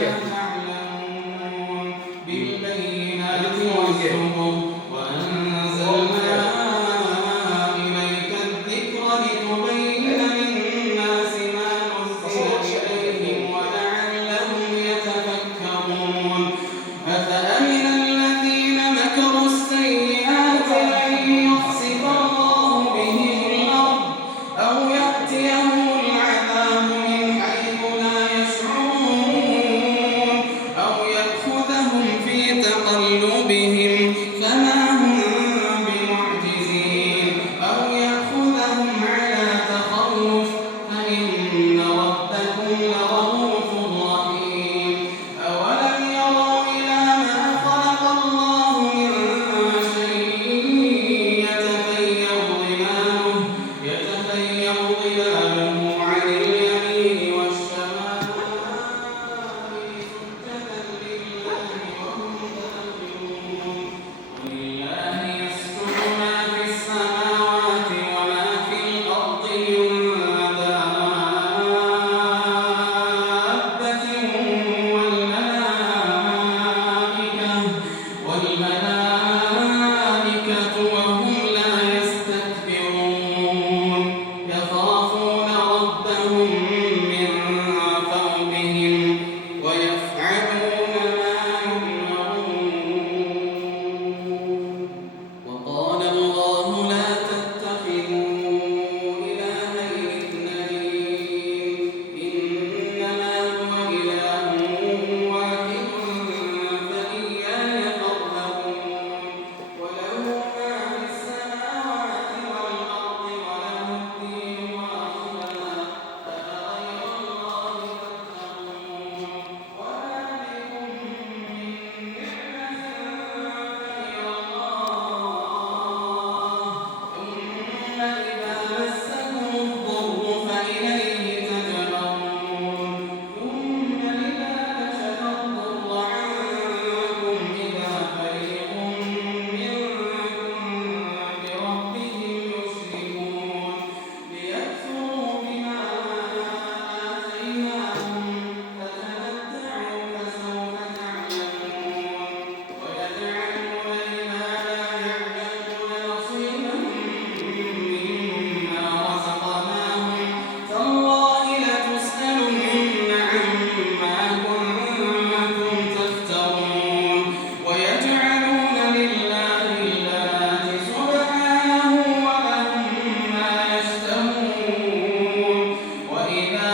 تعلمون بالبينات والزبر وأنزلنا إليك الذكر لتبين للناس ما نزل إليهم ولعلهم يتفكرون أفأمن الذين مكروا السيئات أن يخسف الله بهم الأرض أو يأتيهم العذاب من حيث لا يشعرون أو يأخذهم في تقلبهم فما هم بمعجزين أو يأخذهم على تخوف فإن ربكم لرؤوف رحيم أولم يروا إلى ما خلق الله من شيء يتفيأ ظلاله عن اليمين والشمائل سجدا لله وهم داخلون ولله يسجد ما في السماوات وما في الأرض من دابة والملائكة وهم لا يستكبرون يخافون ربهم من فوقهم ويفعلون ما يؤمرون وقال الله لا تتخذوا إلهين اثنين إنما هو إله واحد فإياي فارهبون وله ما في السماوات والأرض وله الدين واصبا أفغير الله تتقون وما بكم من نعمة فمن الله ثم إذا مسكم الضر فإليه تجأرون ثم إذا كشف الضر عنكم إذا فريق منكم بربهم يشركون ليكفروا بما آتيناهم فتمتعوا فسوف تعلمون ويجعلون لما لا يعلمون نصيبا مما رزقناهم تالله لتسألن عما كنتم تفترون ويجعلون لله البنات سبحانه ولهم ما يشتهون وإذا